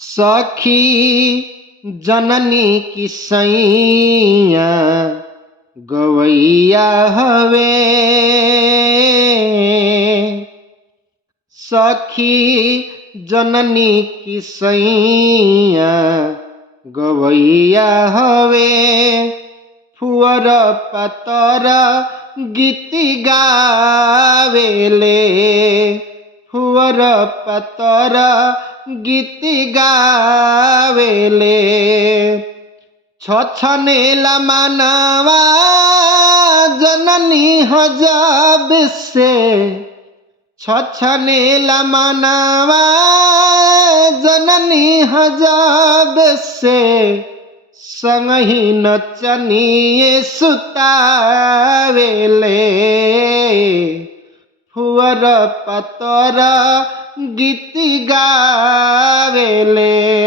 सखी जननी की सैया गवैया हवे। सखी जननी की सैया गवैया हवे। फुअर पतर गीति गावेले। फुअर पतर गीति गावेले। छछनेला मनवा जननी हजब से। छछनेला मनवा जननी हजब से। संगहि नचनिए सुतावेले। फुअर पतर गीति गावेले।